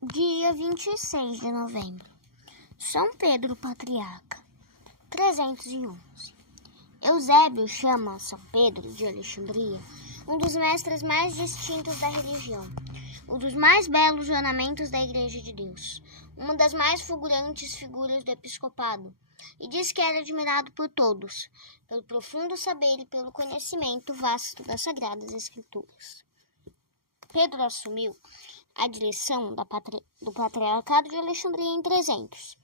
Dia 26 de novembro. São Pedro Patriarca, 311. Eusébio chama São Pedro de Alexandria um dos mestres mais distintos da religião, um dos mais belos ornamentos da Igreja de Deus, uma das mais fulgurantes figuras do episcopado, e diz que era admirado por todos, pelo profundo saber e pelo conhecimento vasto das Sagradas Escrituras. Pedro assumiu a direção do Patriarcado de Alexandria em 300,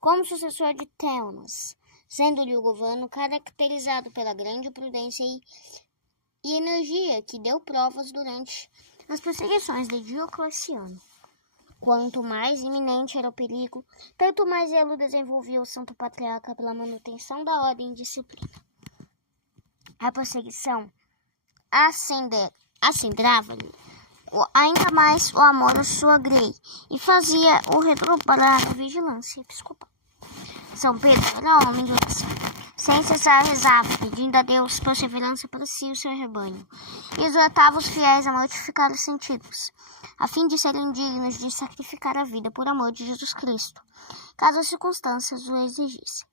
como sucessor de Teunas, sendo-lhe o governo caracterizado pela grande prudência e energia que deu provas durante as perseguições de Diocleciano. Quanto mais iminente era o perigo, tanto mais zelo desenvolvia o Santo Patriarca pela manutenção da ordem e disciplina. A perseguição acendrava-lhe ainda mais o amor à sua grei e fazia-o redobrar a vigilância episcopal. São Pedro era homem de oração. Sem cessar rezava, pedindo a Deus perseverança para si e o seu rebanho, e exortava os fiéis a mortificar os sentidos, a fim de serem dignos de sacrificar a vida por amor de Jesus Cristo, caso as circunstâncias o exigissem.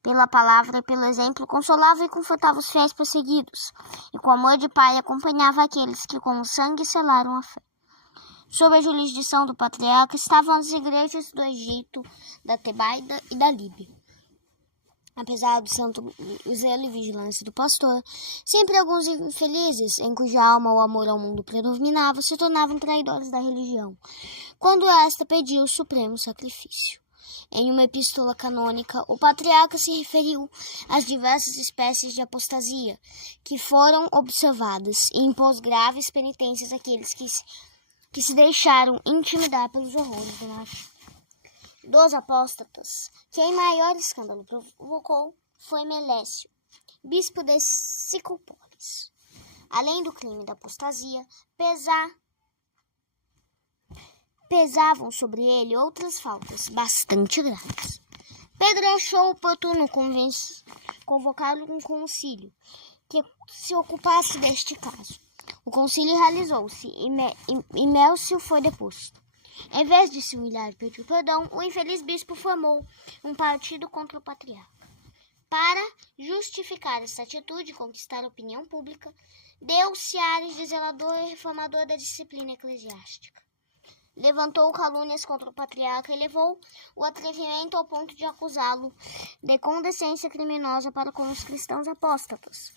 Pela palavra e pelo exemplo, consolava e confortava os fiéis perseguidos, e com amor de pai acompanhava aqueles que com o sangue selaram a fé. Sob a jurisdição do patriarca estavam as igrejas do Egito, da Tebaida e da Líbia. Apesar do santo zelo e vigilância do pastor, sempre alguns infelizes, em cuja alma o amor ao mundo predominava, se tornavam traidores da religião, quando esta pedia o supremo sacrifício. Em uma epístola canônica, o patriarca se referiu às diversas espécies de apostasia que foram observadas e impôs graves penitências àqueles que se deixaram intimidar pelos horrores do martírio. Dos apóstatas, quem maior escândalo provocou foi Melécio, bispo de Sicópolis. Além do crime da apostasia, pesavam sobre ele outras faltas bastante graves. Pedro achou oportuno convocar um concílio que se ocupasse deste caso. O concílio realizou-se e Mélcio foi deposto. Em vez de se humilhar e pedir perdão, o infeliz bispo formou um partido contra o patriarca. Para justificar essa atitude e conquistar a opinião pública, deu-se ares de zelador e reformador da disciplina eclesiástica. Levantou calúnias contra o patriarca e levou o atrevimento ao ponto de acusá-lo de condescendência criminosa para com os cristãos apóstatas,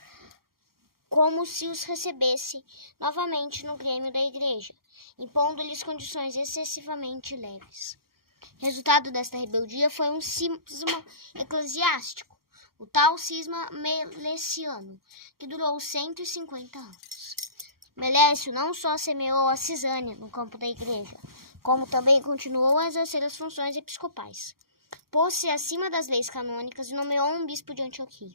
como se os recebesse novamente no grêmio da igreja, impondo-lhes condições excessivamente leves. Resultado desta rebeldia foi um cisma eclesiástico, o tal cisma meleciano, que durou 150 anos. Melécio não só semeou a cisânia no campo da igreja, como também continuou a exercer as funções episcopais. Pôs-se acima das leis canônicas e nomeou um bispo de Antioquia.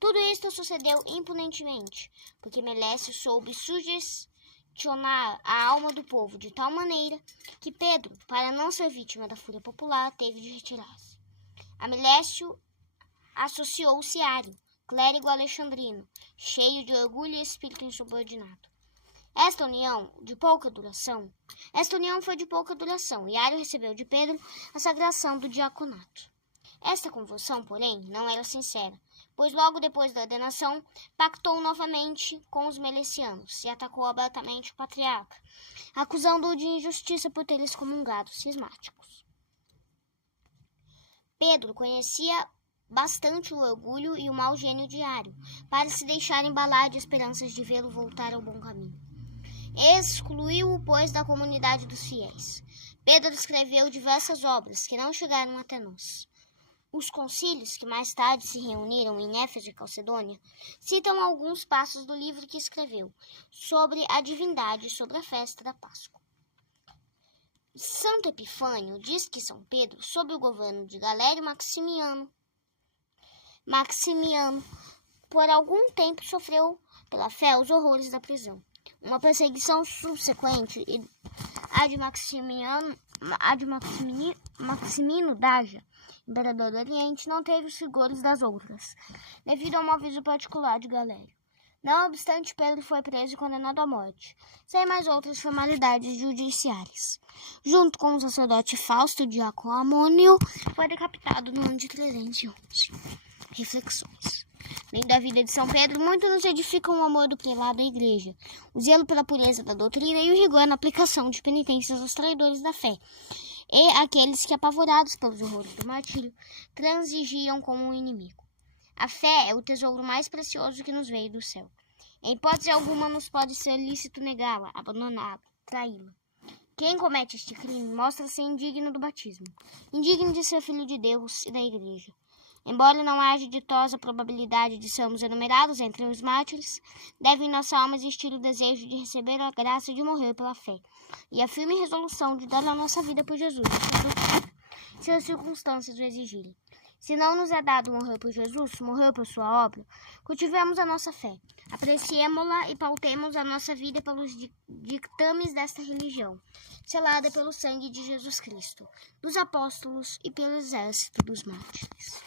Tudo isto sucedeu impunemente, porque Melécio soube sugestionar a alma do povo de tal maneira que Pedro, para não ser vítima da fúria popular, teve de retirar-se. A Melécio associou-se Ário, clérigo alexandrino, cheio de orgulho e espírito insubordinado. Esta união foi de pouca duração, e Ário recebeu de Pedro a sagração do diaconato. Esta conversão, porém, não era sincera, pois logo depois da ordenação pactou novamente com os melecianos e atacou abertamente o patriarca, acusando-o de injustiça por ter excomungado cismáticos. Pedro conhecia bastante o orgulho e o mau gênio de Ário, para se deixar embalar de esperanças de vê-lo voltar ao bom caminho. Excluiu-o, pois, da comunidade dos fiéis. Pedro escreveu diversas obras que não chegaram até nós. Os concílios, que mais tarde se reuniram em Éfeso e Calcedônia, citam alguns passos do livro que escreveu sobre a divindade e sobre a festa da Páscoa. Santo Epifânio diz que São Pedro, sob o governo de Galério Maximiano, por algum tempo sofreu pela fé os horrores da prisão. Uma perseguição subsequente, a de Maximino d'Ágia, imperador do Oriente, não teve os rigores das outras, devido a um aviso particular de Galério. Não obstante, Pedro foi preso e condenado à morte, sem mais outras formalidades judiciais. Junto com o sacerdote Fausto Diácono Amônio, foi decapitado no ano de 311. Reflexões. Lendo a vida de São Pedro, muito nos edifica o amor do prelado à igreja, o zelo pela pureza da doutrina e o rigor na aplicação de penitências aos traidores da fé, e aqueles que, apavorados pelos horrores do martírio, transigiam com o inimigo. A fé é o tesouro mais precioso que nos veio do céu. Em hipótese alguma nos pode ser lícito negá-la, abandoná-la, traí-la. Quem comete este crime mostra-se indigno do batismo, indigno de ser filho de Deus e da igreja. Embora não haja ditosa probabilidade de sermos enumerados entre os mártires, deve em nossa alma existir o desejo de receber a graça de morrer pela fé, e a firme resolução de dar a nossa vida por Jesus, se as circunstâncias o exigirem. Se não nos é dado morrer por Jesus, morrer por sua obra, cultivemos a nossa fé, apreciemo-la e pautemos a nossa vida pelos ditames desta religião, selada pelo sangue de Jesus Cristo, dos apóstolos e pelo exército dos mártires.